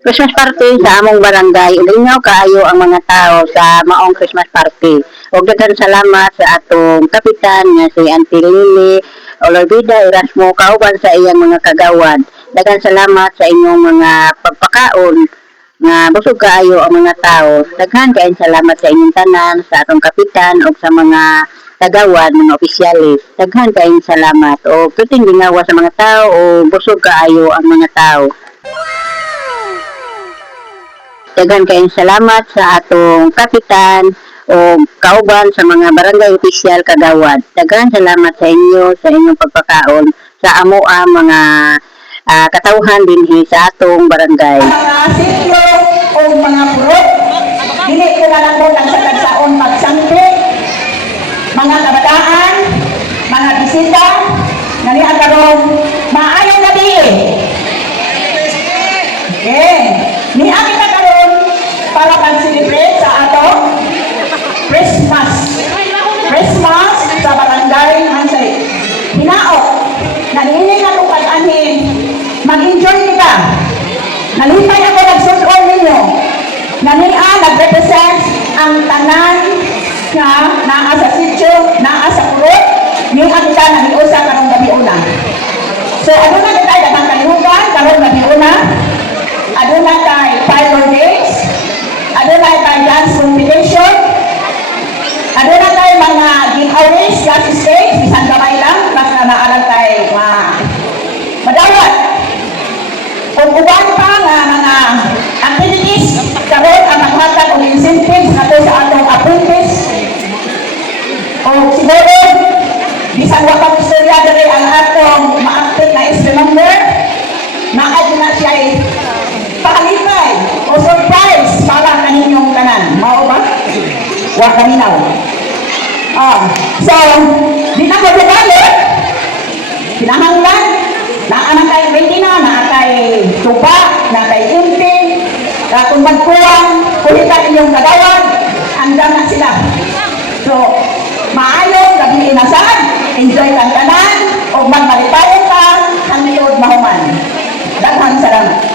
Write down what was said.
Christmas party sa among barangay. Ulingaw kaayo ang mga tao sa maong Christmas party. Ug daghang salamat sa atong kapitan nga si Auntie Lily Olorvida Erasmo kauban sa iyang mga kagawad. Daghang salamat sa inyong mga pagpakaon nga busog kaayo ang mga tao. Daghan kaayong salamat sa inyong tanan, sa atong kapitan ug sa mga kagawad, mga opisyalis. Daghan kaayong salamat o kiting gingawa sa mga tao o busog kaayo ang mga tao. Daghan kayong salamat sa atong kapitan o kauban sa mga barangay opisyal kagawad. Daghan salamat sa inyo sa inyong pagpakaon sa amoa mga katawhan dinhi sa atong barangay. Mga sityo o mga purot, dili ko na lang po tagsa-tagsaon magsampi, mga kabataan, mga bisita, nani ang karong maayong gabi. Okay. Ni amin na karon para mag-celebrate sa atong Christmas. Christmas sa barangay Hansay. Hinaot, naninig na itong pag-anin, mag-enjoy kita. Nalipay ako nagsusun ninyo. Nania nag-represent ang tanan nga naa sa sityo, naa sa purot, ni ang kita nag-iusa karong gabi una. So, ano na kita daghang kalihugan karong gabi una? Aduna kay fire games, aduna kay dance competition, aduna kay mga giveaways, gas stage, bisan gamay lang, basta naalang kay madawat. Kung uban pa nga mga activities, karon ang maghatag og incentives nato sa atong apprentice. O siguro, bisan wa pa istorya diri ang atong ma-active na is remember, naad na siya pakalipay o surprise para kaninyong tanan. Mao ba? Wa kaminaw. So, di na ko debalo. Pinahanglan. Naa kay Medina, naa kay Tuba, naa kay Impi. Kung magkuwang, kulitan inyong kagawad, andam na sila. So, maayong gabi inasan, enjoy kang tanan, o magmalipayan ka, hangtod mahuman. Daghang salamat.